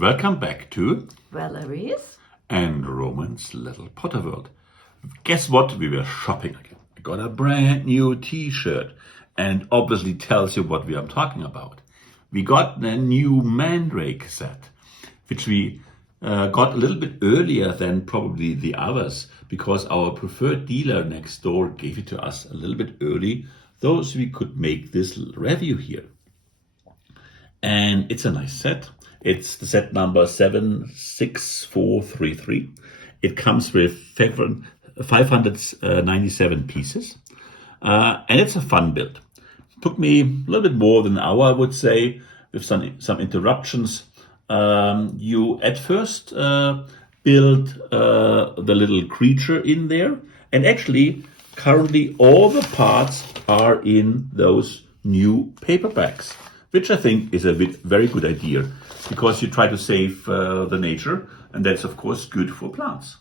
Welcome back to Valerie's and Roman's little Potterworld. Guess what? We were shopping again. I got a brand new t-shirt and obviously tells you what we are talking about. We got the new Mandrake Set, which we got a little bit earlier than probably the others because our preferred dealer next door gave it to us a little bit early, so we could make this review here. And it's a nice set. It's the set number 76433. It comes with 597 pieces. And it's a fun build. It took me a little bit more than an hour, I would say, with some interruptions. You at first build the little creature in there. And actually, currently all the parts are in those new paperbacks, which I think is a very good idea because you try to save the nature, and that's of course good for plants.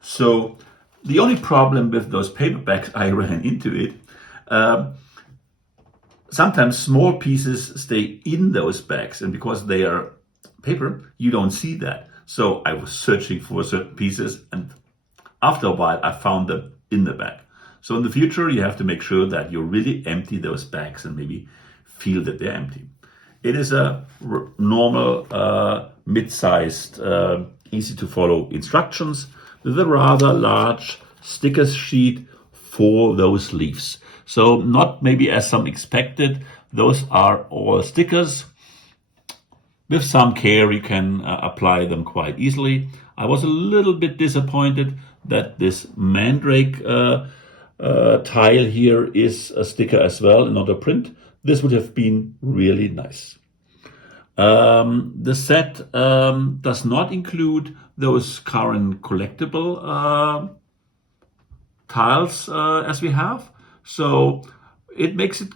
So the only problem with those paperbacks, I ran into it, sometimes small pieces stay in those bags, and because they are paper, you don't see that. So I was searching for certain pieces, and after a while I found them in the bag. So in the future, you have to make sure that you really empty those bags and maybe feel that they're empty. It is a normal, mid-sized, easy to follow instructions with a rather large sticker sheet for those leaves. So not maybe as some expected, those are all stickers. With some care, you can apply them quite easily. I was a little bit disappointed that this Mandrake tile here is a sticker as well and not a print. This would have been really nice. The set does not include those current collectible tiles as we have. So it makes it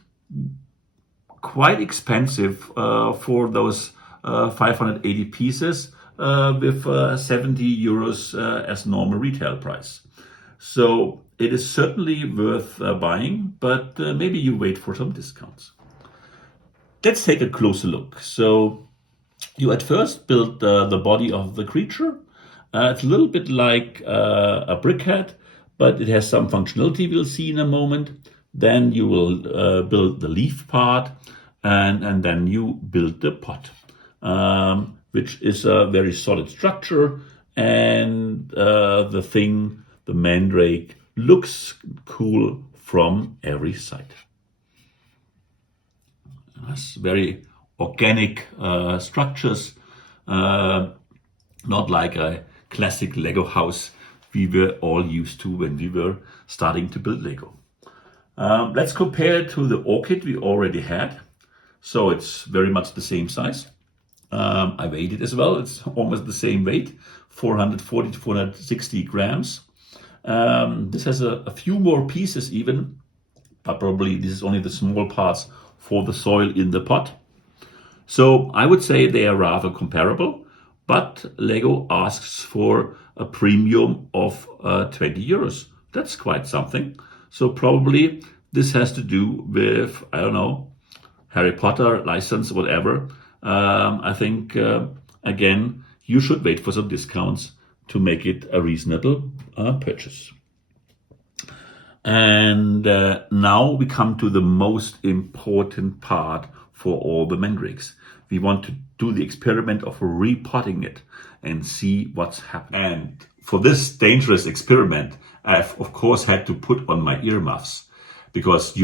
quite expensive for those 580 pieces with 70 euros as normal retail price. So it is certainly worth buying, but maybe you wait for some discounts. Let's take a closer look. So you at first build the body of the creature. It's a little bit like a brickhead, but it has some functionality we'll see in a moment. Then you will build the leaf part, and then you build the pot, which is a very solid structure. And the Mandrake, looks cool from every side. It's very organic structures, not like a classic Lego house we were all used to when we were starting to build Lego. Let's compare it to the orchid we already had. So it's very much the same size. I weighed it as well. It's almost the same weight, 440 to 460 grams. This has a few more pieces even, but probably this is only the small parts for the soil in the pot. So I would say they are rather comparable, but Lego asks for a premium of 20 euros. That's quite something. So probably this has to do with, I don't know, Harry Potter license, whatever. I think, again, you should wait for some discounts to make it a reasonable purchase. And now we come to the most important part for all the mandrakes. We want to do the experiment of repotting it and see what's happening. And for this dangerous experiment, I've of course had to put on my earmuffs because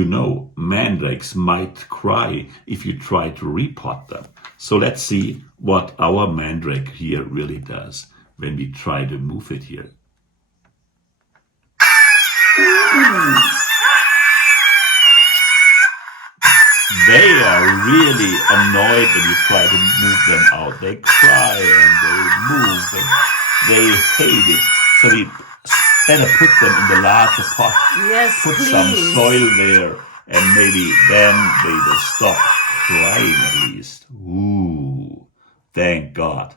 mandrakes might cry if you try to repot them. So let's see what our mandrake here really does when we try to move it here. They are really annoyed when you try to move them out. They cry and they move and they hate it. So we better put them in the larger pot. Yes, put please. Some soil there, and maybe then they will stop crying at least. Ooh, thank God.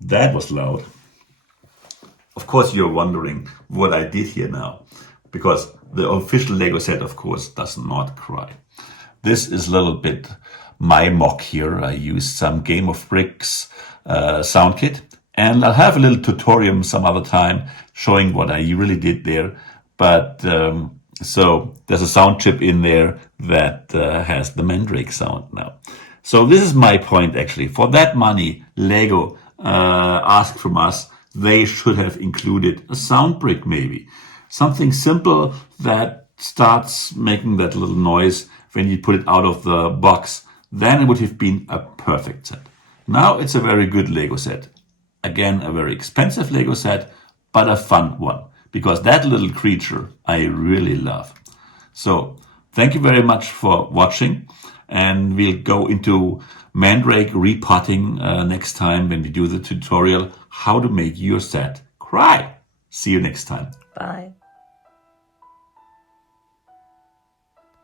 That was loud. Of course, you're wondering what I did here now, because the official Lego set, of course, does not cry. This is a little bit my MOC here. I used some Game of Bricks sound kit, and I'll have a little tutorial some other time showing what I really did there. But so there's a sound chip in there that has the Mandrake sound now. So this is my point actually. For that money, LEGO asked from us, they should have included a sound brick maybe. Something simple that starts making that little noise when you put it out of the box. Then it would have been a perfect set. Now it's a very good LEGO set. Again, a very expensive LEGO set, but a fun one. Because that little creature I really love. So thank you very much for watching. And we'll go into Mandrake repotting next time when we do the tutorial how to make your set cry. See you next time. Bye.